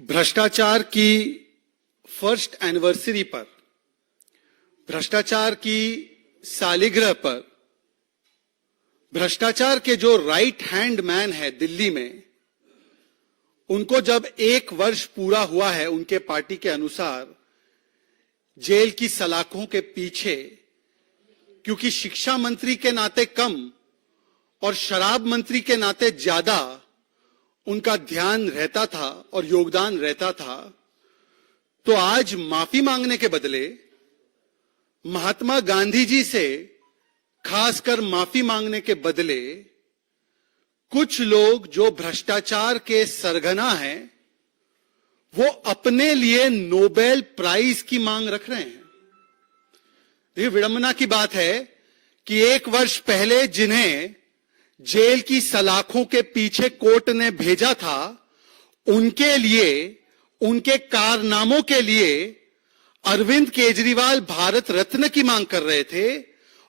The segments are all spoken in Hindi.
भ्रष्टाचार की फर्स्ट एनिवर्सरी पर, भ्रष्टाचार की सालगिरह पर, भ्रष्टाचार के जो राइट हैंड मैन है दिल्ली में, उनको जब 1 वर्ष पूरा हुआ है उनके पार्टी के अनुसार जेल की सलाखों के पीछे, क्योंकि शिक्षा मंत्री के नाते कम और शराब मंत्री के नाते ज्यादा उनका ध्यान रहता था और योगदान रहता था, तो आज माफी मांगने के बदले महात्मा गांधी जी से खासकर माफी मांगने के बदले कुछ लोग जो भ्रष्टाचार के सरगना हैं वो अपने लिए नोबेल प्राइज की मांग रख रहे हैं। ये विडंबना की बात है कि 1 वर्ष पहले जिन्हें जेल की सलाखों के पीछे कोर्ट ने भेजा था, उनके लिए, उनके कारनामों के लिए अरविंद केजरीवाल भारत रत्न की मांग कर रहे थे,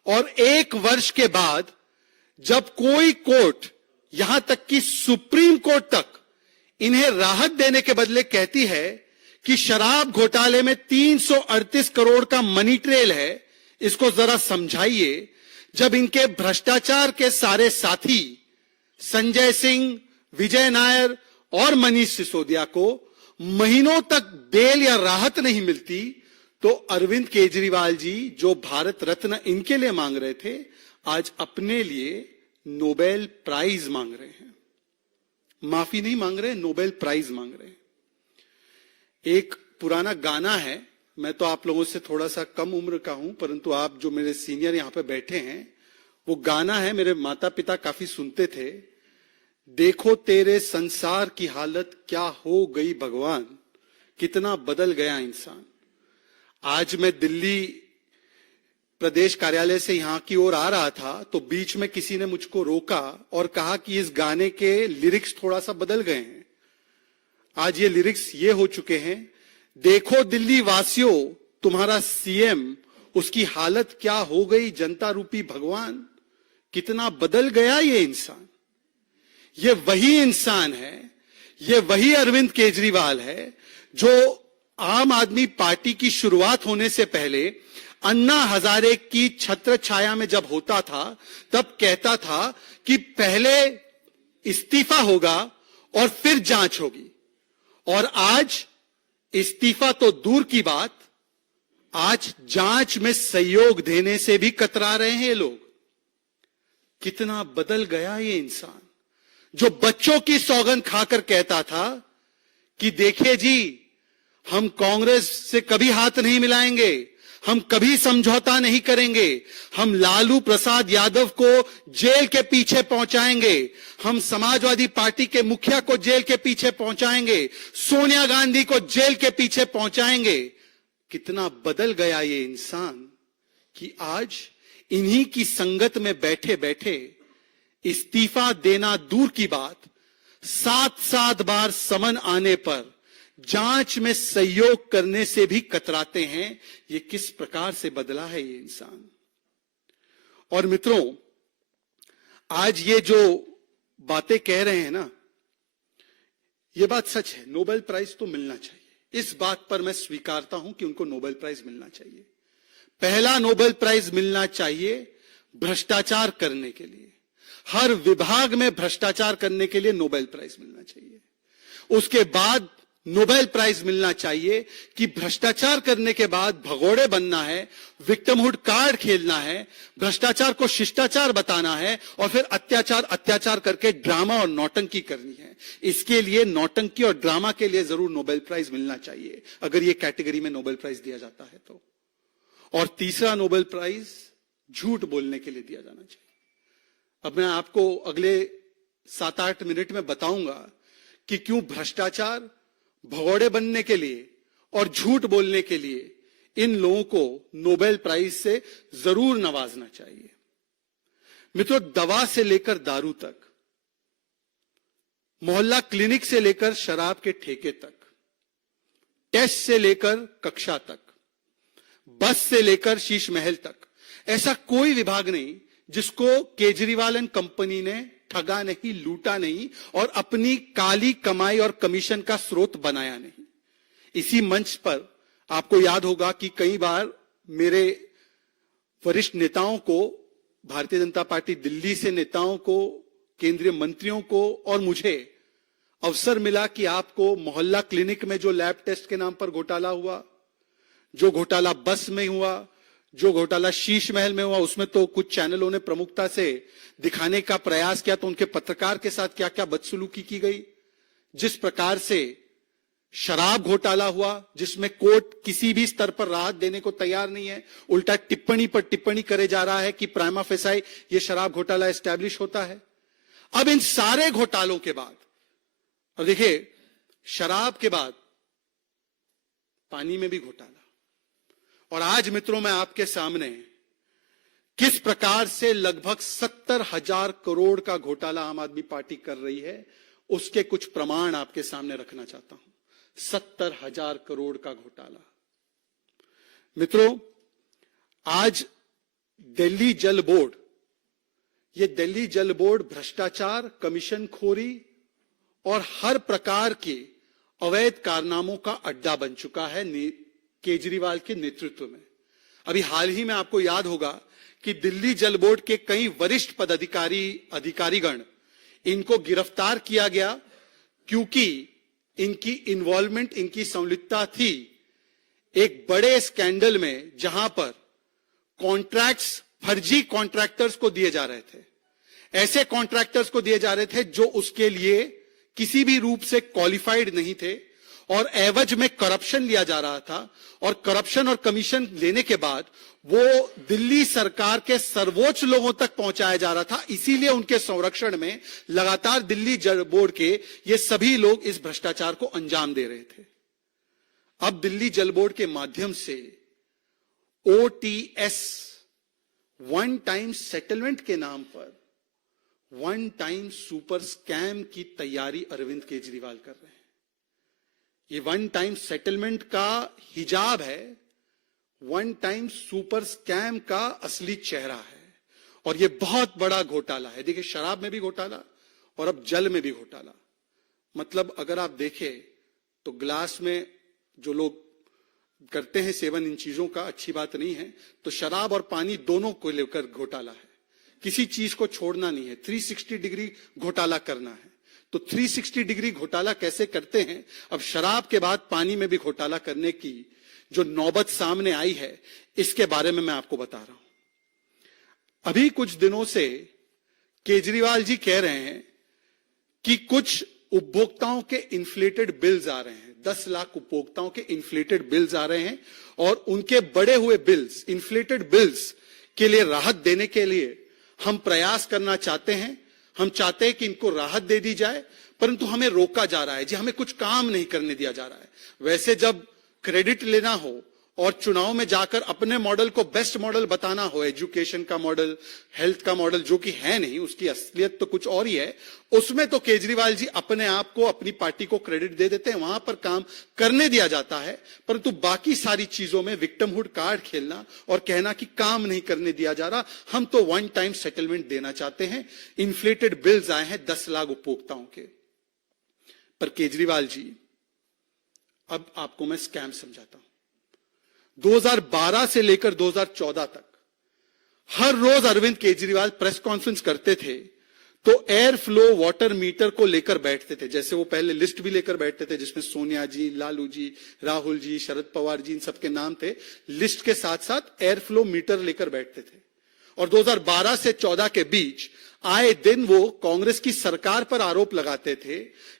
और 1 वर्ष के बाद जब कोई कोर्ट, यहां तक कि सुप्रीम कोर्ट तक इन्हें राहत देने के बदले कहती है कि शराब घोटाले में 338 करोड़ का मनी ट्रेल है, इसको जरा समझाइए, जब इनके भ्रष्टाचार के सारे साथी संजय सिंह, विजय नायर और मनीष सिसोदिया को महीनों तक बेल या राहत नहीं मिलती, तो अरविंद केजरीवाल जी जो भारत रत्न इनके लिए मांग रहे थे, आज अपने लिए नोबेल प्राइज मांग रहे हैं। माफी नहीं मांग रहे, नोबेल प्राइज मांग रहे हैं। एक पुराना गाना है, मैं तो आप लोगों से थोड़ा सा कम उम्र का हूं, परंतु आप जो मेरे सीनियर यहां पे बैठे हैं, वो गाना है, मेरे माता पिता काफी सुनते थे। देखो तेरे संसार की हालत क्या हो गई भगवान, कितना बदल गया इंसान। आज मैं दिल्ली प्रदेश कार्यालय से यहां की ओर आ रहा था, तो बीच में किसी ने मुझको रोका और कहा कि इस गाने के लिरिक्स थोड़ा सा बदल गए हैं। आज ये लिरिक्स ये हो चुके हैं, देखो दिल्ली वासियों तुम्हारा सीएम, उसकी हालत क्या हो गई जनता रूपी भगवान, कितना बदल गया ये इंसान। ये वही इंसान है, ये वही अरविंद केजरीवाल है जो आम आदमी पार्टी की शुरुआत होने से पहले अन्ना हजारे की छत्र छाया में जब होता था, तब कहता था कि पहले इस्तीफा होगा और फिर जांच होगी। और आज इस्तीफा तो दूर की बात, आज जांच में सहयोग देने से भी कतरा रहे हैं ये लोग। कितना बदल गया ये इंसान, जो बच्चों की सौगंध खाकर कहता था कि देखिए जी, हम कांग्रेस से कभी हाथ नहीं मिलाएंगे, हम कभी समझौता नहीं करेंगे, हम लालू प्रसाद यादव को जेल के पीछे पहुंचाएंगे, हम समाजवादी पार्टी के मुखिया को जेल के पीछे पहुंचाएंगे, सोनिया गांधी को जेल के पीछे पहुंचाएंगे। कितना बदल गया ये इंसान कि आज इन्हीं की संगत में बैठे बैठे इस्तीफा देना दूर की बात, 7-7 बार समन आने पर जांच में सहयोग करने से भी कतराते हैं। ये किस प्रकार से बदला है ये इंसान। और मित्रों, आज ये जो बातें कह रहे हैं ना, ये बात सच है, नोबेल प्राइज तो मिलना चाहिए। इस बात पर मैं स्वीकारता हूं कि उनको नोबेल प्राइज मिलना चाहिए। पहला नोबेल प्राइज मिलना चाहिए भ्रष्टाचार करने के लिए, हर विभाग में भ्रष्टाचार करने के लिए नोबेल प्राइज मिलना चाहिए। उसके बाद नोबेल प्राइज मिलना चाहिए कि भ्रष्टाचार करने के बाद भगोड़े बनना है, विक्टिमहुड कार्ड खेलना है, भ्रष्टाचार को शिष्टाचार बताना है, और फिर अत्याचार करके ड्रामा और नौटंकी करनी है। इसके लिए, नौटंकी और ड्रामा के लिए जरूर नोबेल प्राइज मिलना चाहिए, अगर ये कैटेगरी में नोबेल प्राइज दिया जाता है तो। और तीसरा नोबेल प्राइज झूठ बोलने के लिए दिया जाना चाहिए। अब मैं आपको अगले 7-8 मिनट में बताऊंगा कि क्यों भ्रष्टाचार, भगोड़े बनने के लिए और झूठ बोलने के लिए इन लोगों को नोबेल प्राइज से जरूर नवाजना चाहिए। मित्रों, दवा से लेकर दारू तक, मोहल्ला क्लिनिक से लेकर शराब के ठेके तक, टेस्ट से लेकर कक्षा तक, बस से लेकर शीश महल तक, ऐसा कोई विभाग नहीं जिसको केजरीवाल एंड कंपनी ने ठगा नहीं, लूटा नहीं और अपनी काली कमाई और कमीशन का स्रोत बनाया नहीं। इसी मंच पर आपको याद होगा कि कई बार मेरे वरिष्ठ नेताओं को, भारतीय जनता पार्टी दिल्ली से नेताओं को, केंद्रीय मंत्रियों को और मुझे अवसर मिला कि आपको मोहल्ला क्लिनिक में जो लैब टेस्ट के नाम पर घोटाला हुआ, जो घोटाला बस में हुआ, जो घोटाला शीश महल में हुआ, उसमें तो कुछ चैनलों ने प्रमुखता से दिखाने का प्रयास किया, तो उनके पत्रकार के साथ क्या क्या बदसलूकी की गई। जिस प्रकार से शराब घोटाला हुआ, जिसमें कोर्ट किसी भी स्तर पर राहत देने को तैयार नहीं है, उल्टा टिप्पणी पर टिप्पणी करे जा रहा है कि प्राइमा फेसाई ये शराब घोटाला एस्टैब्लिश होता है। अब इन सारे घोटालों के बाद, और देखिए शराब के बाद पानी में भी घोटाला, और आज मित्रों मैं आपके सामने किस प्रकार से लगभग 70,000 करोड़ का घोटाला आम आदमी पार्टी कर रही है, उसके कुछ प्रमाण आपके सामने रखना चाहता हूं। 70,000 करोड़ का घोटाला। मित्रों, आज दिल्ली जल बोर्ड, ये दिल्ली जल बोर्ड भ्रष्टाचार, कमीशनखोरी और हर प्रकार के अवैध कारनामों का अड्डा बन चुका है केजरीवाल के नेतृत्व में। अभी हाल ही में आपको याद होगा कि दिल्ली जल बोर्ड के कई वरिष्ठ अधिकारीगण, इनको गिरफ्तार किया गया क्योंकि इनकी इन्वॉल्वमेंट, इनकी संलिप्तता थी एक बड़े स्कैंडल में, जहां पर कॉन्ट्रैक्ट्स फर्जी कॉन्ट्रैक्टर्स को दिए जा रहे थे। ऐसे कॉन्ट्रैक्टर्स को दिए जा रहे थे जो उसके लिए किसी भी रूप से क्वालिफाइड नहीं थे, और एवज में करप्शन लिया जा रहा था, और करप्शन और कमीशन लेने के बाद वो दिल्ली सरकार के सर्वोच्च लोगों तक पहुंचाया जा रहा था। इसीलिए उनके संरक्षण में लगातार दिल्ली जल बोर्ड के ये सभी लोग इस भ्रष्टाचार को अंजाम दे रहे थे। अब दिल्ली जल बोर्ड के माध्यम से OTS, वन टाइम सेटलमेंट के नाम पर वन टाइम सुपर स्कैम की तैयारी अरविंद केजरीवाल कर रहे हैं। ये वन टाइम सेटलमेंट का हिजाब है, वन टाइम सुपर स्कैम का असली चेहरा है, और ये बहुत बड़ा घोटाला है। देखिए, शराब में भी घोटाला और अब जल में भी घोटाला। मतलब अगर आप देखें तो ग्लास में जो लोग करते हैं सेवन इन चीजों का, अच्छी बात नहीं है, तो शराब और पानी दोनों को लेकर घोटाला है। किसी चीज को छोड़ना नहीं है, 360 डिग्री घोटाला करना है। तो 360 डिग्री घोटाला कैसे करते हैं, अब शराब के बाद पानी में भी घोटाला करने की जो नौबत सामने आई है, इसके बारे में मैं आपको बता रहा हूं। अभी कुछ दिनों से केजरीवाल जी कह रहे हैं कि कुछ उपभोक्ताओं के इन्फ्लेटेड बिल्स आ रहे हैं, 10 लाख उपभोक्ताओं के इन्फ्लेटेड बिल्स आ रहे हैं, और उनके बढ़े हुए बिल्स, इन्फ्लेटेड बिल्स के लिए राहत देने के लिए हम प्रयास करना चाहते हैं। हम चाहते हैं कि इनको राहत दे दी जाए, परंतु हमें रोका जा रहा है जी, हमें कुछ काम नहीं करने दिया जा रहा है। वैसे जब क्रेडिट लेना हो और चुनाव में जाकर अपने मॉडल को बेस्ट मॉडल बताना हो, एजुकेशन का मॉडल, हेल्थ का मॉडल, जो कि है नहीं, उसकी असलियत तो कुछ और ही है, उसमें तो केजरीवाल जी अपने आप को, अपनी पार्टी को क्रेडिट दे देते हैं, वहां पर काम करने दिया जाता है। परंतु बाकी सारी चीजों में विक्टिमहुड कार्ड खेलना और कहना कि काम नहीं करने दिया जा रहा, हम तो वन टाइम सेटलमेंट देना चाहते हैं। इन्फ्लेटेड बिल्स आए हैं 10 लाख उपभोक्ताओं के। पर केजरीवाल जी, अब आपको मैं स्कैम समझाता हूं। 2012 से लेकर 2014 तक हर रोज अरविंद केजरीवाल प्रेस कॉन्फ्रेंस करते थे तो एयर फ्लो वाटर मीटर को लेकर बैठते थे। जैसे वो पहले लिस्ट भी लेकर बैठते थे जिसमें सोनिया जी, लालू जी, राहुल जी, शरद पवार जी, इन सबके नाम थे। लिस्ट के साथ साथ एयर फ्लो मीटर लेकर बैठते थे, और 2012 से 14 के बीच आए दिन वो कांग्रेस की सरकार पर आरोप लगाते थे,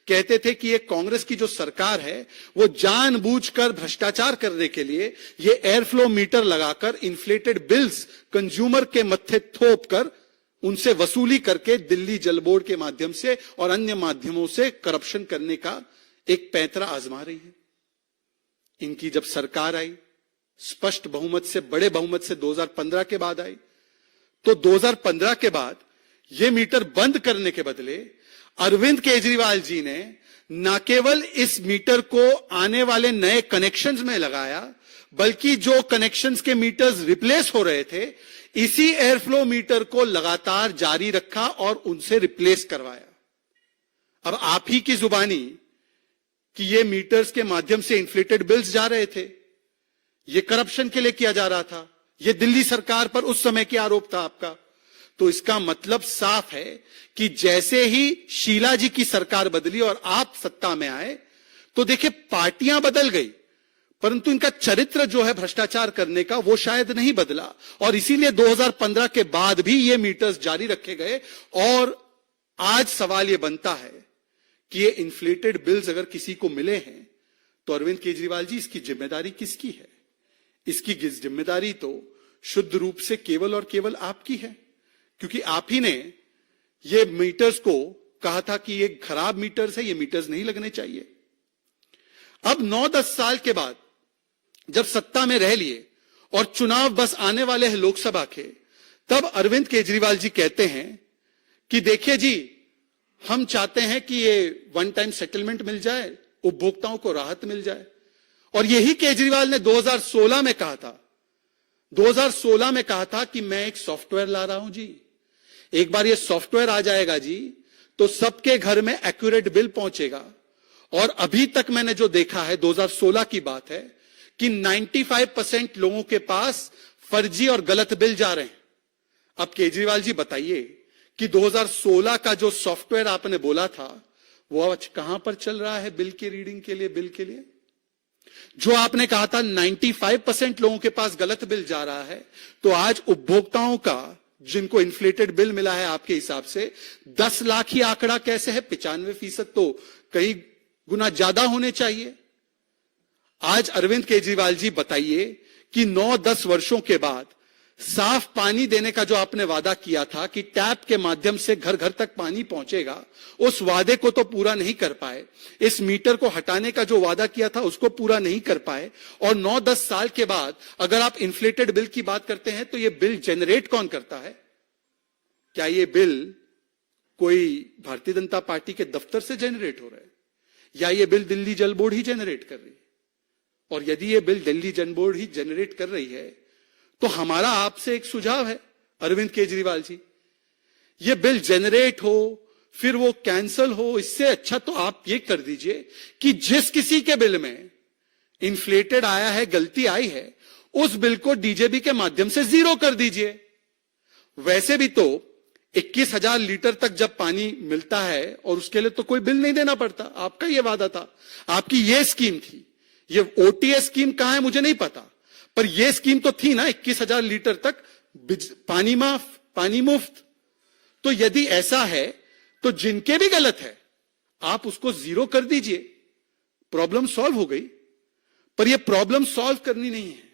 कहते थे कि ये कांग्रेस की जो सरकार है वो जानबूझकर भ्रष्टाचार करने के लिए ये एयरफ्लो मीटर लगाकर इन्फ्लेटेड बिल्स कंज्यूमर के मत्थे थोप कर उनसे वसूली करके दिल्ली जल बोर्ड के माध्यम से और अन्य माध्यमों से करप्शन करने का एक पैंतरा आजमा रही है। इनकी जब सरकार आई, स्पष्ट बहुमत से, बड़े बहुमत से 2015 के बाद आई, तो 2015 के बाद ये मीटर बंद करने के बदले अरविंद केजरीवाल जी ने न केवल इस मीटर को आने वाले नए कनेक्शंस में लगाया, बल्कि जो कनेक्शंस के मीटर्स रिप्लेस हो रहे थे, इसी एयरफ्लो मीटर को लगातार जारी रखा और उनसे रिप्लेस करवाया। अब आप ही की जुबानी कि ये मीटर्स के माध्यम से इन्फ्लेटेड बिल्स जा रहे थे, ये करप्शन के लिए किया जा रहा था, ये दिल्ली सरकार पर उस समय की आरोप था आपका। तो इसका मतलब साफ है कि जैसे ही शीला जी की सरकार बदली और आप सत्ता में आए, तो देखिए पार्टियां बदल गई, परंतु इनका चरित्र जो है भ्रष्टाचार करने का वो शायद नहीं बदला। और इसीलिए 2015 के बाद भी ये मीटर्स जारी रखे गए। और आज सवाल ये बनता है कि ये इन्फ्लेटेड बिल्स अगर किसी को मिले हैं तो अरविंद केजरीवाल जी, इसकी जिम्मेदारी किसकी है? इसकी जिम्मेदारी तो शुद्ध रूप से केवल और केवल आपकी है, क्योंकि आप ही ने ये मीटर्स को कहा था कि ये खराब मीटर्स है, ये मीटर्स नहीं लगने चाहिए। अब 9-10 साल के बाद जब सत्ता में रह लिए और चुनाव बस आने वाले हैं लोकसभा के, तब अरविंद केजरीवाल जी कहते हैं कि देखिए जी, हम चाहते हैं कि ये वन टाइम सेटलमेंट मिल जाए, उपभोक्ताओं को राहत मिल जाए। और यही केजरीवाल ने 2016 में कहा था, 2016 में कहा था कि मैं एक सॉफ्टवेयर ला रहा हूं जी, एक बार ये सॉफ्टवेयर आ जाएगा जी तो सबके घर में एक्यूरेट बिल पहुंचेगा। और अभी तक मैंने जो देखा है, 2016 की बात है, कि 95% लोगों के पास फर्जी और गलत बिल जा रहे हैं। अब केजरीवाल जी बताइए कि 2016 का जो सॉफ्टवेयर आपने बोला था वो आज कहां पर चल रहा है बिल की रीडिंग के लिए, बिल के लिए? जो आपने कहा था 95% लोगों के पास गलत बिल जा रहा है, तो आज उपभोक्ताओं का जिनको इन्फ्लेटेड बिल मिला है आपके हिसाब से 10 लाख ही आंकड़ा कैसे है? 95% तो कई गुना ज्यादा होने चाहिए। आज अरविंद केजरीवाल जी बताइए कि 9-10 वर्षों के बाद साफ पानी देने का जो आपने वादा किया था कि टैप के माध्यम से घर घर तक पानी पहुंचेगा, उस वादे को तो पूरा नहीं कर पाए। इस मीटर को हटाने का जो वादा किया था उसको पूरा नहीं कर पाए। और 9-10 साल के बाद अगर आप इन्फ्लेटेड बिल की बात करते हैं तो ये बिल जनरेट कौन करता है? क्या ये बिल कोई भारतीय जनता पार्टी के दफ्तर से जनरेट हो रहा है, या ये बिल दिल्ली जल बोर्ड ही जनरेट कर रही है? और यदि ये बिल दिल्ली जल बोर्ड ही जनरेट कर रही है तो हमारा आपसे एक सुझाव है अरविंद केजरीवाल जी, ये बिल जनरेट हो फिर वो कैंसल हो, इससे अच्छा तो आप ये कर दीजिए कि जिस किसी के बिल में इन्फ्लेटेड आया है, गलती आई है, उस बिल को डीजेबी के माध्यम से जीरो कर दीजिए। वैसे भी तो 21,000 लीटर तक जब पानी मिलता है और उसके लिए तो कोई बिल नहीं देना पड़ता, आपका ये वादा था, आपकी ये स्कीम थी। ये ओटीएस स्कीम कहां है मुझे नहीं पता, पर यह स्कीम तो थी ना, 21,000 लीटर तक पानी माफ, पानी मुफ्त। तो यदि ऐसा है तो जिनके भी गलत है आप उसको जीरो कर दीजिए, प्रॉब्लम सॉल्व हो गई। पर यह प्रॉब्लम सॉल्व करनी नहीं है,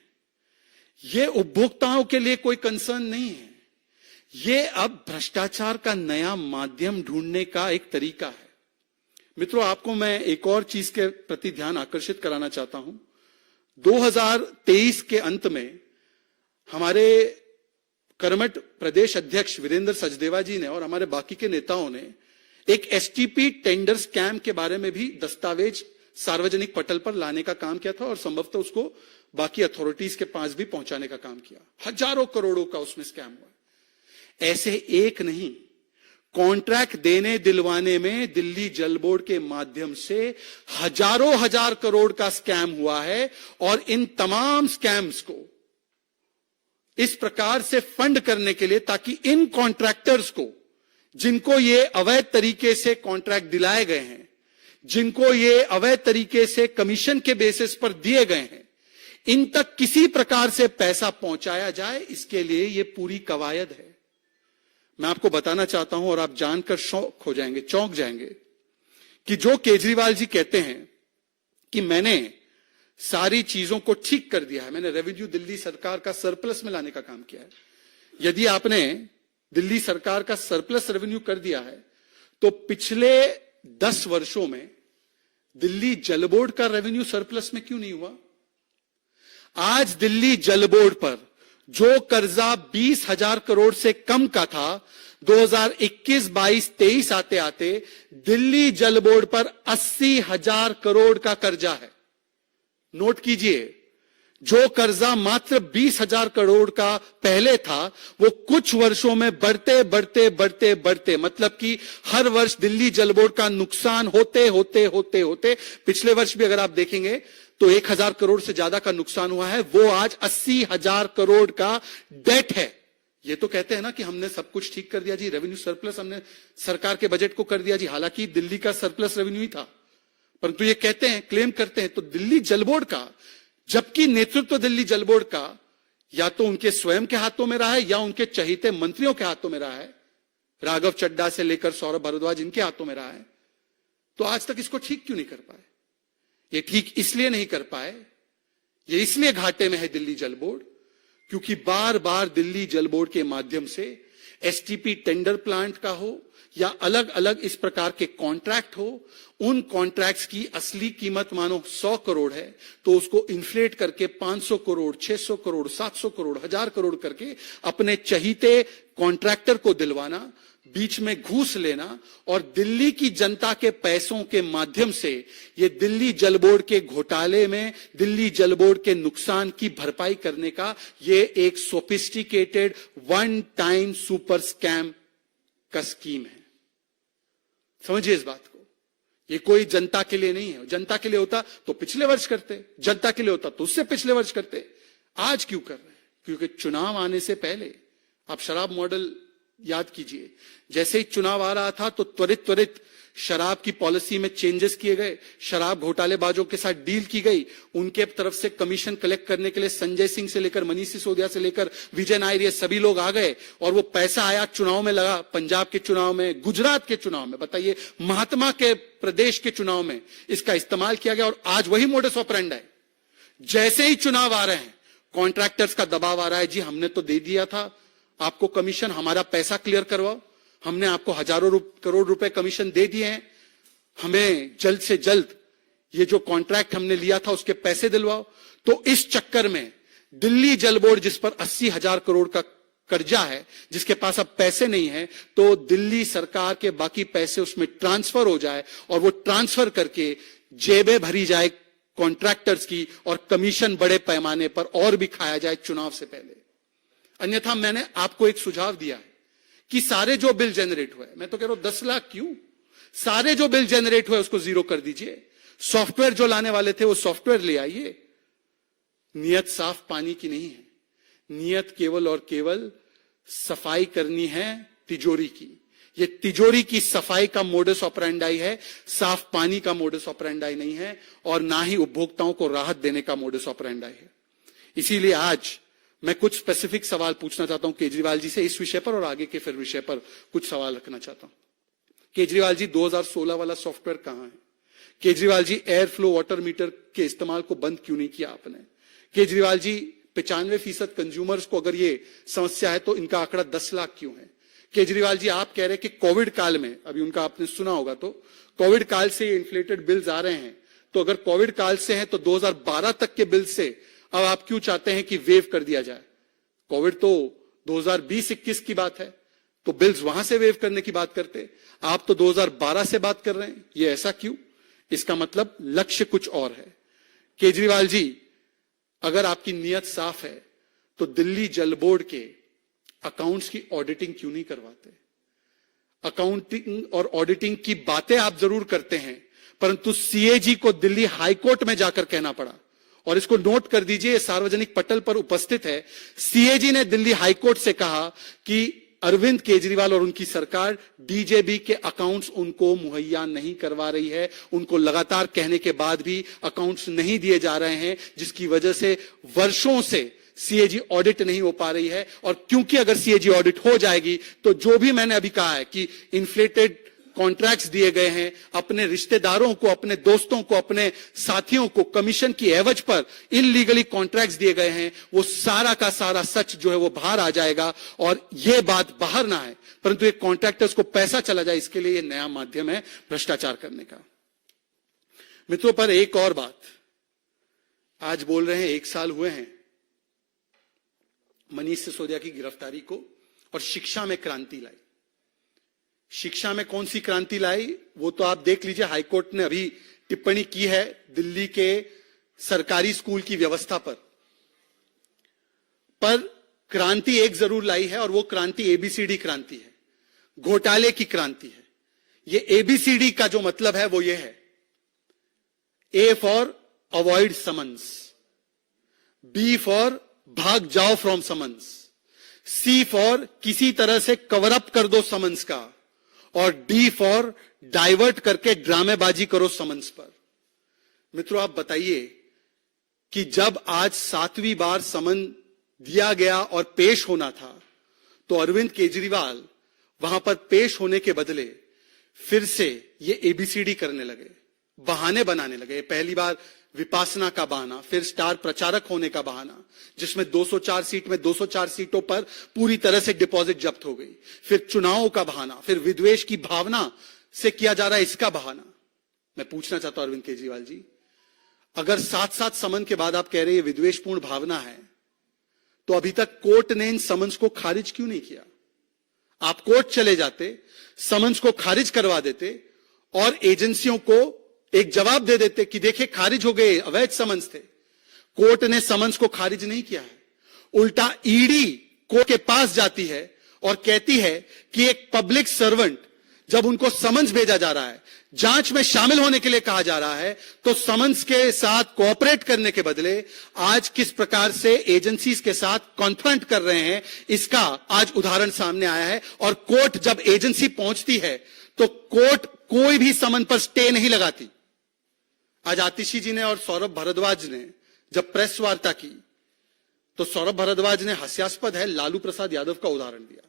यह उपभोक्ताओं के लिए कोई कंसर्न नहीं है, यह अब भ्रष्टाचार का नया माध्यम ढूंढने का एक तरीका है। मित्रों, आपको मैं एक और चीज के प्रति ध्यान आकर्षित कराना चाहता हूं। 2023 के अंत में हमारे कर्मठ प्रदेश अध्यक्ष वीरेंद्र सचदेवा जी ने और हमारे बाकी के नेताओं ने एक एसटीपी टेंडर स्कैम के बारे में भी दस्तावेज सार्वजनिक पटल पर लाने का काम किया था और संभवतः उसको बाकी अथॉरिटीज के पास भी पहुंचाने का काम किया। हजारों करोड़ों का उसमें स्कैम हुआ। ऐसे एक नहीं, कॉन्ट्रैक्ट देने दिलवाने में दिल्ली जल बोर्ड के माध्यम से हजारों हजार करोड़ का स्कैम हुआ है। और इन तमाम स्कैम्स को इस प्रकार से फंड करने के लिए, ताकि इन कॉन्ट्रैक्टर्स को, जिनको ये अवैध तरीके से कॉन्ट्रैक्ट दिलाए गए हैं, जिनको ये अवैध तरीके से कमीशन के बेसिस पर दिए गए हैं, इन तक किसी प्रकार से पैसा पहुंचाया जाए, इसके लिए ये पूरी कवायद है। मैं आपको बताना चाहता हूं और आप जानकर शौक हो जाएंगे, चौंक जाएंगे, कि जो केजरीवाल जी कहते हैं कि मैंने सारी चीजों को ठीक कर दिया है, मैंने रेवेन्यू दिल्ली सरकार का सरप्लस में लाने का काम किया है। यदि आपने दिल्ली सरकार का सरप्लस रेवेन्यू कर दिया है तो पिछले 10 वर्षों में दिल्ली जल बोर्ड का रेवेन्यू सरप्लस में क्यों नहीं हुआ? आज दिल्ली जल बोर्ड पर जो कर्जा 20,000 करोड़ से कम का था, 2021-22-23 आते आते दिल्ली जल बोर्ड पर 80,000 करोड़ का कर्जा है। नोट कीजिए, जो कर्जा मात्र 20,000 करोड़ का पहले था, वो कुछ वर्षों में बढ़ते बढ़ते बढ़ते बढ़ते, मतलब कि हर वर्ष दिल्ली जल बोर्ड का नुकसान होते होते होते होते, पिछले वर्ष भी अगर आप देखेंगे तो 1,000 करोड़ से ज्यादा का नुकसान हुआ है, वो आज 80,000 करोड़ का डेट है। ये तो कहते हैं ना कि हमने सब कुछ ठीक कर दिया जी, रेवेन्यू सरप्लस हमने सरकार के बजट को कर दिया जी, हालांकि दिल्ली का सरप्लस रेवेन्यू ही था, परंतु ये कहते हैं, क्लेम करते हैं। तो दिल्ली जल बोर्ड का, जबकि नेतृत्व दिल्ली जल बोर्ड का या तो उनके स्वयं के हाथों में रहा है या उनके चहीते मंत्रियों के हाथों में रहा है, राघव चड्ढा से लेकर सौरभ भारद्वाज इनके हाथों में रहा है, तो आज तक इसको ठीक क्यों नहीं कर पाए? ये ठीक इसलिए नहीं कर पाए, ये इसलिए घाटे में है दिल्ली जल बोर्ड, क्योंकि बार बार दिल्ली जल बोर्ड के माध्यम से एसटीपी टेंडर प्लांट का हो या अलग अलग इस प्रकार के कॉन्ट्रैक्ट हो, उन कॉन्ट्रैक्ट्स की असली कीमत मानो 100 करोड़ है तो उसको इन्फ्लेट करके 500 करोड़, 600 करोड़, 700 करोड़, 1000 करोड़ करके अपने चहीते कॉन्ट्रैक्टर को दिलवाना, बीच में घूस लेना और दिल्ली की जनता के पैसों के माध्यम से ये दिल्ली जल बोर्ड के घोटाले में दिल्ली जल बोर्ड के नुकसान की भरपाई करने का ये एक sophisticated one time super scam का स्कीम है। समझिए इस बात को, ये कोई जनता के लिए नहीं है। जनता के लिए होता तो पिछले वर्ष करते, जनता के लिए होता तो उससे पिछले वर्ष करते। आज क्यों कर रहे हैं? क्योंकि चुनाव आने से पहले आप शराब मॉडल याद कीजिए, जैसे ही चुनाव आ रहा था तो त्वरित शराब की पॉलिसी में चेंजेस किए गए, शराब घोटालेबाजों के साथ डील की गई, उनके तरफ से कमीशन कलेक्ट करने के लिए संजय सिंह से लेकर मनीष सिसोदिया से लेकर विजय नायर, ये सभी लोग आ गए और वो पैसा आया चुनाव में लगा, पंजाब के चुनाव में, गुजरात के चुनाव में, बताइए महात्मा के प्रदेश के चुनाव में इसका इस्तेमाल किया गया। और आज वही मोडस ऑपरेंडी है। जैसे ही चुनाव आ रहे हैं कॉन्ट्रैक्टर्स का दबाव आ रहा है, जी हमने तो दे दिया था आपको कमीशन, हमारा पैसा क्लियर करवाओ, हमने आपको हजारों करोड़ रुपए कमीशन दे दिए हैं, हमें जल्द से जल्द ये जो कॉन्ट्रैक्ट हमने लिया था उसके पैसे दिलवाओ। तो इस चक्कर में दिल्ली जल बोर्ड जिस पर 80,000 करोड़ का कर्जा है, जिसके पास अब पैसे नहीं है, तो दिल्ली सरकार के बाकी पैसे उसमें ट्रांसफर हो जाए और वो ट्रांसफर करके जेबें भरी जाए कॉन्ट्रैक्टर्स की और कमीशन बड़े पैमाने पर और भी खाया जाए चुनाव से पहले। अन्यथा मैंने आपको एक सुझाव दिया है कि सारे जो बिल जनरेट हुए, मैं तो कह रहा हूं 10 लाख क्यों, सारे जो बिल जनरेट हुए उसको जीरो कर दीजिए। सॉफ्टवेयर जो लाने वाले थे वो सॉफ्टवेयर ले आइए। नियत साफ पानी की नहीं है, नियत केवल और केवल सफाई करनी है तिजोरी की। ये तिजोरी की सफाई का मोडस ऑपरेंडाई है, साफ पानी का मोडस ऑपरेंडाई नहीं है और ना ही उपभोक्ताओं को राहत देने का मोडस ऑपरेंडाई है। इसीलिए आज मैं कुछ स्पेसिफिक सवाल पूछना चाहता हूं केजरीवाल जी से इस विषय पर और आगे के फिर विषय पर कुछ सवाल रखना चाहता हूं। केजरीवाल जी 2016 वाला सॉफ्टवेयर कहां है? Kejriwal ji air flow water meter के इस्तेमाल को बंद क्यों नहीं किया आपने? केजरीवाल जी 95% कंज्यूमर्स को अगर ये समस्या है तो इनका आंकड़ा 10 लाख क्यों है? केजरीवाल जी आप कह रहे हैं कि कोविड काल में, अभी उनका आपने सुना होगा, तो कोविड काल से इन्फ्लेटेड बिल्स आ रहे हैं, तो अगर कोविड काल से है तो 2012 तक के बिल से अब आप क्यों चाहते हैं कि वेव कर दिया जाए? कोविड तो 2020-21 की बात है, तो बिल्स वहां से वेव करने की बात करते, आप तो 2012 से बात कर रहे हैं। ये ऐसा क्यों? इसका मतलब लक्ष्य कुछ और है। केजरीवाल जी अगर आपकी नीयत साफ है तो दिल्ली जल बोर्ड के अकाउंट्स की ऑडिटिंग क्यों नहीं करवाते? अकाउंटिंग और ऑडिटिंग की बातें आप जरूर करते हैं, परंतु सीएजी को दिल्ली हाईकोर्ट में जाकर कहना पड़ा, और इसको नोट कर दीजिए, सार्वजनिक पटल पर उपस्थित है। सीएजी ने दिल्ली हाईकोर्ट से कहा कि अरविंद केजरीवाल और उनकी सरकार डीजेबी के अकाउंट्स उनको मुहैया नहीं करवा रही है, उनको लगातार कहने के बाद भी अकाउंट्स नहीं दिए जा रहे हैं, जिसकी वजह से वर्षों से सीएजी ऑडिट नहीं हो पा रही है। और क्योंकि अगर सीएजी ऑडिट हो जाएगी तो जो भी मैंने अभी कहा है कि इन्फ्लेटेड कॉन्ट्रैक्ट्स दिए गए हैं, अपने रिश्तेदारों को, अपने दोस्तों को, अपने साथियों को कमीशन की एवज पर इनलीगली कॉन्ट्रैक्ट्स दिए गए हैं, वो सारा का सारा सच जो है वो बाहर आ जाएगा। और ये बात बाहर ना है परंतु एक कॉन्ट्रैक्टर्स को पैसा चला जाए, इसके लिए ये नया माध्यम है भ्रष्टाचार करने का। मित्रों, पर एक और बात, आज बोल रहे हैं 1 साल हुए हैं मनीष सिसोदिया की गिरफ्तारी को और शिक्षा में क्रांति लाई। शिक्षा में कौन सी क्रांति लाई वो तो आप देख लीजिए, हाईकोर्ट ने अभी टिप्पणी की है दिल्ली के सरकारी स्कूल की व्यवस्था पर। पर क्रांति एक जरूर लाई है और वो क्रांति एबीसीडी क्रांति है, घोटाले की क्रांति है। ये एबीसीडी का जो मतलब है वो ये है, A for avoid summons, B for भाग जाओ फ्रॉम समन्स, सी फॉर किसी तरह से कवर अप कर दो समन्स का, और डी फॉर डाइवर्ट करके ड्रामेबाजी करो समन्स पर। मित्रों, आप बताइए कि जब आज 7वीं बार समन दिया गया और पेश होना था, तो अरविंद केजरीवाल वहां पर पेश होने के बदले फिर से ये एबीसीडी करने लगे, बहाने बनाने लगे। पहली बार विपासना का बहाना, फिर स्टार प्रचारक होने का बहाना, जिसमें 204 सीट में 204 सीटों पर पूरी तरह से डिपॉजिट जब्त हो गई, फिर चुनावों का बहाना, फिर विद्वेष की भावना से किया जा रहा है इसका बहाना। मैं पूछना चाहता हूं अरविंद केजरीवाल जी, अगर 7 समन के बाद आप कह रहे हैं विद्वेषपूर्ण भावना है, तो अभी तक कोर्ट ने इन समन्स को खारिज क्यों नहीं किया? आप कोर्ट चले जाते, समन्स को खारिज करवा देते और एजेंसियों को एक जवाब दे देते कि देखिए खारिज हो गए, अवैध समन्स थे। कोर्ट ने समन्स को खारिज नहीं किया है, उल्टा ईडी कोर्ट के पास जाती है और कहती है कि एक पब्लिक सर्वेंट जब उनको समन्स भेजा जा रहा है, जांच में शामिल होने के लिए कहा जा रहा है, तो समन्स के साथ कोऑपरेट करने के बदले आज किस प्रकार से एजेंसीज के साथ कॉन्फ्रंट कर रहे हैं, इसका आज उदाहरण सामने आया है। और कोर्ट जब एजेंसी पहुंचती है तो कोर्ट कोई भी समन पर स्टे नहीं लगाती। आज आतिशी जी ने और सौरभ भारद्वाज ने जब प्रेस वार्ता की, तो सौरभ भारद्वाज ने हास्यास्पद है लालू प्रसाद यादव का उदाहरण दिया।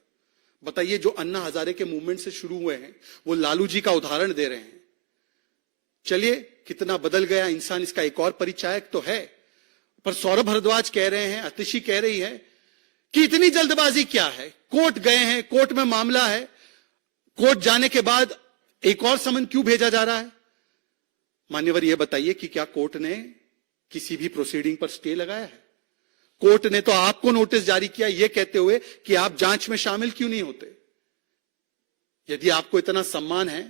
बताइए, जो अन्ना हजारे के मूवमेंट से शुरू हुए हैं वो लालू जी का उदाहरण दे रहे हैं। चलिए, कितना बदल गया इंसान, इसका एक और परिचायक तो है। पर सौरभ भारद्वाज कह रहे हैं, आतिशी कह रही है कि इतनी जल्दबाजी क्या है, कोर्ट गए हैं, कोर्ट में मामला है, कोर्ट जाने के बाद एक और समन क्यों भेजा जा रहा है? मान्यवर, यह बताइए कि क्या कोर्ट ने किसी भी प्रोसीडिंग पर स्टे लगाया है? कोर्ट ने तो आपको नोटिस जारी किया यह कहते हुए कि आप जांच में शामिल क्यों नहीं होते। यदि आपको इतना सम्मान है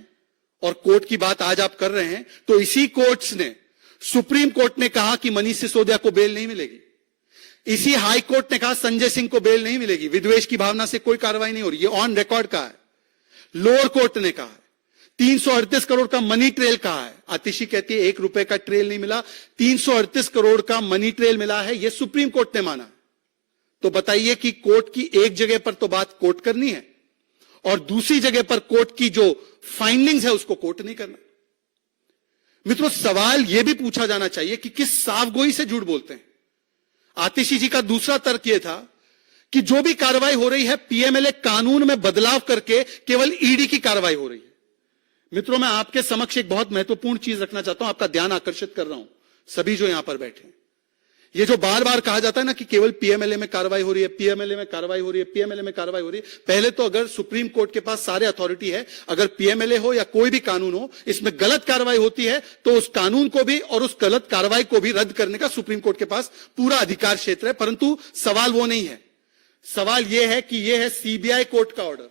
और कोर्ट की बात आज आप कर रहे हैं, तो इसी कोर्ट्स ने, सुप्रीम कोर्ट ने कहा कि मनीष सिसोदिया को बेल नहीं मिलेगी, इसी हाई कोर्ट ने कहा संजय सिंह को बेल नहीं मिलेगी, विद्वेष की भावना से कोई कार्रवाई नहीं हो रही, ये ऑन रिकॉर्ड कहा है। लोअर कोर्ट ने कहा है, 338 करोड़ का मनी ट्रेल कहा है। आतिशी कहती है 1 रुपए का ट्रेल नहीं मिला, 338 करोड़ का मनी ट्रेल मिला है, यह सुप्रीम कोर्ट ने माना। तो बताइए कि कोर्ट की एक जगह पर तो बात कोर्ट करनी है और दूसरी जगह पर कोर्ट की जो फाइंडिंग्स है उसको कोर्ट नहीं करना। मित्रों, सवाल यह भी पूछा जाना चाहिए कि किस साफगोई से झूठ बोलते हैं। आतिशी जी का दूसरा तर्क यह था कि जो भी कार्रवाई हो रही है पीएमएलए कानून में बदलाव करके केवल ईडी की कार्रवाई हो रही है। मित्रों, मैं आपके समक्ष एक बहुत महत्वपूर्ण चीज रखना चाहता हूं, आपका ध्यान आकर्षित कर रहा हूं, सभी जो यहां पर बैठे हैं। ये जो बार बार कहा जाता है ना कि केवल पीएमएलए में कार्रवाई हो रही है, पीएमएलए में कार्रवाई हो रही है, पीएमएलए में कार्रवाई हो रही है। पहले तो अगर सुप्रीम कोर्ट के पास सारे अथॉरिटी है, अगर पीएमएलए हो या कोई भी कानून हो, इसमें गलत कार्रवाई होती है तो उस कानून को भी और उस गलत कार्रवाई को भी रद्द करने का सुप्रीम कोर्ट के पास पूरा अधिकार क्षेत्र है। परंतु सवाल वो नहीं है, सवाल यह है कि यह है सीबीआई कोर्ट का ऑर्डर,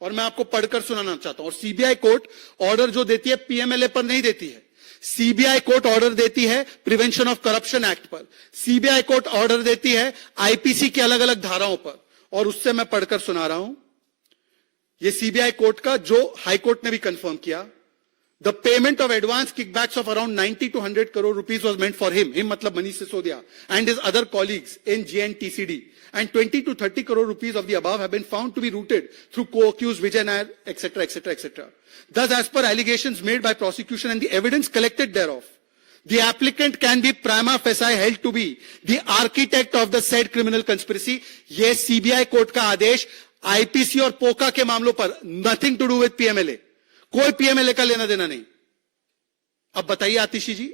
और मैं आपको पढ़कर सुनाना चाहता हूं। और सीबीआई कोर्ट ऑर्डर जो देती है पीएमएलए पर नहीं देती है, सीबीआई कोर्ट ऑर्डर देती है प्रिवेंशन ऑफ करप्शन एक्ट पर, सीबीआई कोर्ट ऑर्डर देती है आईपीसी की अलग अलग धाराओं पर, और उससे मैं पढ़कर सुना रहा हूं। यह सीबीआई कोर्ट का जो हाई कोर्ट ने भी कंफर्म किया, the payment of advance kickbacks of around 90 to 100 crore rupees was meant for him मतलब Manish Sisodia and his other colleagues in JNTCD, and 20 to 30 crore rupees of the above have been found to be routed through co-accused Vijay Nair, etc., etc., etc. Thus, as per allegations made by prosecution and the evidence collected thereof, the applicant can be prima facie held to be the architect of the said criminal conspiracy. ये सीबीआई कोर्ट का आदेश आईपीसी और पोका के मामलों पर, nothing to do with PMLA, कोई पीएमएलए का लेना देना नहीं। अब बताइए आतिशी जी,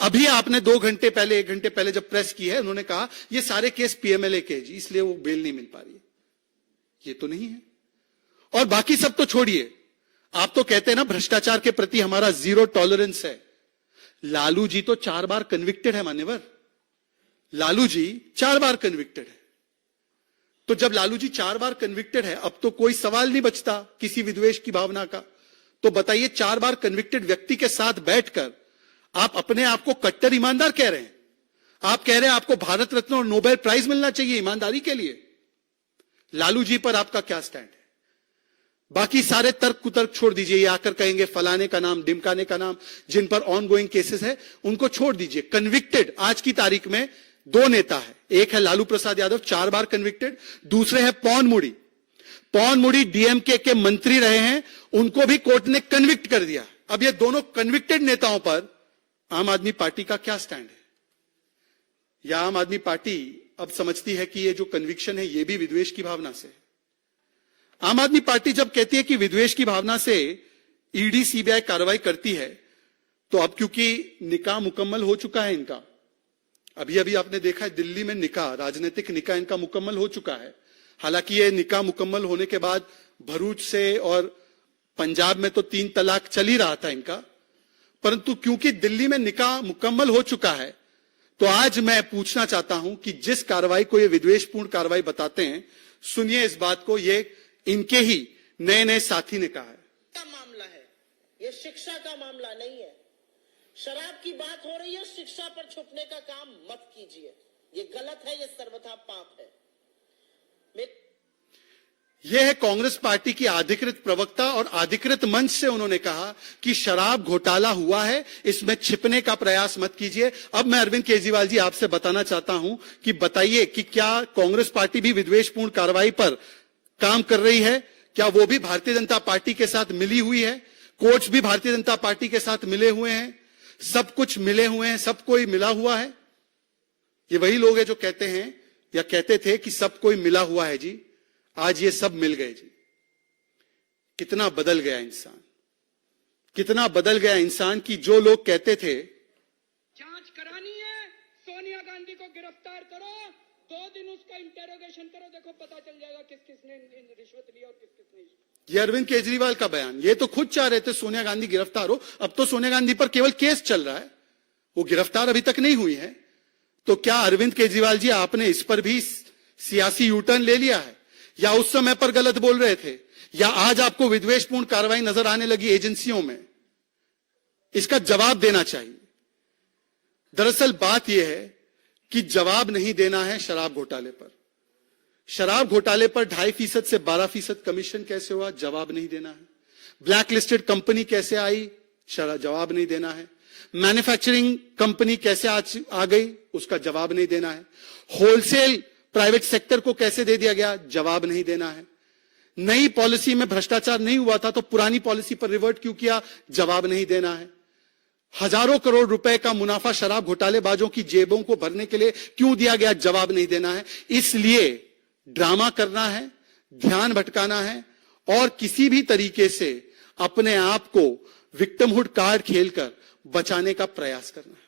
अभी आपने 2 घंटे पहले, 1 घंटे पहले जब प्रेस की है, उन्होंने कहा ये सारे केस पीएमएलए के जी, इसलिए वो बेल नहीं मिल पा रही है। ये तो नहीं है। और बाकी सब तो छोड़िए, आप तो कहते हैं ना भ्रष्टाचार के प्रति हमारा 0 टॉलरेंस है। लालू जी तो 4 बार कन्विक्टेड है मान्यवर, लालू जी 4 बार कन्विक्टेड है। तो जब लालू जी 4 बार कन्विक्टेड है, अब तो कोई सवाल नहीं बचता किसी विद्वेष की भावना का। तो बताइए, 4 बार कन्विक्टेड व्यक्ति के साथ बैठकर आप अपने आप को कट्टर ईमानदार कह रहे हैं। आप कह रहे हैं आपको भारत रत्न और नोबेल प्राइज मिलना चाहिए ईमानदारी के लिए। लालू जी पर आपका क्या स्टैंड है? बाकी सारे तर्क कुतर्क छोड़ दीजिए। ये आकर कहेंगे फलाने का नाम, ढिमकाने का नाम, जिन पर ऑन गोइंग केसेस है उनको छोड़ दीजिए। कन्विक्टेड आज की तारीख में दो नेता है, एक है लालू प्रसाद यादव 4 बार कन्विक्टेड, दूसरे है पवन मुड़ी। पवन मुड़ी डीएमके के मंत्री रहे हैं, उनको भी कोर्ट ने कन्विक्ट कर दिया। अब ये दोनों कन्विक्टेड नेताओं पर आम आदमी पार्टी का क्या स्टैंड है? या आम आदमी पार्टी अब समझती है कि ये जो कन्विक्शन है ये भी विद्वेष की भावना से है? आम आदमी पार्टी जब कहती है कि विद्वेष की भावना से ईडी सीबीआई कार्रवाई करती है, तो अब क्योंकि निकाह मुकम्मल हो चुका है इनका, अभी अभी आपने देखा है दिल्ली में निकाह, राजनीतिक निकाह इनका मुकम्मल हो चुका है। हालांकि ये निकाह मुकम्मल होने के बाद भरूच से और पंजाब में तो 3 तलाक चल ही रहा था इनका, परंतु क्योंकि दिल्ली में निकाह मुकम्मल हो चुका है, तो आज मैं पूछना चाहता हूं कि जिस कार्रवाई को ये विद्वेषपूर्ण कार्रवाई बताते हैं, सुनिए इस बात को। ये इनके ही नए नए साथी ने कहा है। का मामला है, ये शिक्षा का मामला नहीं है। शराब की बात हो रही है, शिक्षा पर छुपने का काम मत कीजिए, ये गलत है, ये सर्वथा पाप है। यह है कांग्रेस पार्टी की अधिकृत प्रवक्ता, और अधिकृत मंच से उन्होंने कहा कि शराब घोटाला हुआ है, इसमें छिपने का प्रयास मत कीजिए। अब मैं अरविंद केजरीवाल जी आपसे बताना चाहता हूं कि बताइए कि क्या कांग्रेस पार्टी भी विद्वेषपूर्ण कार्रवाई पर काम कर रही है? क्या वो भी भारतीय जनता पार्टी के साथ मिली हुई है? कोर्ट्स भी भारतीय जनता पार्टी के साथ मिले हुए हैं, सब कुछ मिले हुए हैं, सब कोई मिला हुआ है। ये वही लोग हैं जो कहते हैं या कहते थे कि सब कोई मिला हुआ है जी। आज ये सब मिल गए जी। कितना बदल गया इंसान, कितना बदल गया इंसान कि जो लोग कहते थे जांच करानी है, सोनिया गांधी को गिरफ्तार करो, 2 दिन उसका इंटेरोगेशन करो, देखो पता चल जाएगा किस किसने रिश्वत लिया और किस किसने। ये अरविंद केजरीवाल का बयान, ये तो खुद चाह रहे थे सोनिया गांधी गिरफ्तार हो। अब तो सोनिया गांधी पर केवल केस चल रहा है, वो गिरफ्तार अभी तक नहीं हुई है। तो क्या अरविंद केजरीवाल जी आपने इस पर भी सियासी यूटर्न ले लिया है, या उस समय पर गलत बोल रहे थे, या आज आपको विद्वेषपूर्ण कार्रवाई नजर आने लगी एजेंसियों में? इसका जवाब देना चाहिए। दरअसल बात यह है कि जवाब नहीं देना है शराब घोटाले पर। शराब घोटाले पर 2.5% से 12% कमीशन कैसे हुआ? जवाब नहीं देना है। ब्लैक लिस्टेड कंपनी कैसे आई? जवाब नहीं देना है। मैन्युफैक्चरिंग कंपनी कैसे आ गई? उसका जवाब नहीं देना है। होलसेल प्राइवेट सेक्टर को कैसे दे दिया गया? जवाब नहीं देना है। नई पॉलिसी में भ्रष्टाचार नहीं हुआ था तो पुरानी पॉलिसी पर रिवर्ट क्यों किया? जवाब नहीं देना है। हजारों करोड़ रुपए का मुनाफा शराब घोटालेबाजों की जेबों को भरने के लिए क्यों दिया गया? जवाब नहीं देना है। इसलिए ड्रामा करना है, ध्यान भटकाना है, और किसी भी तरीके से अपने आप को विक्टिमहुड कार्ड खेलकर बचाने का प्रयास करना है।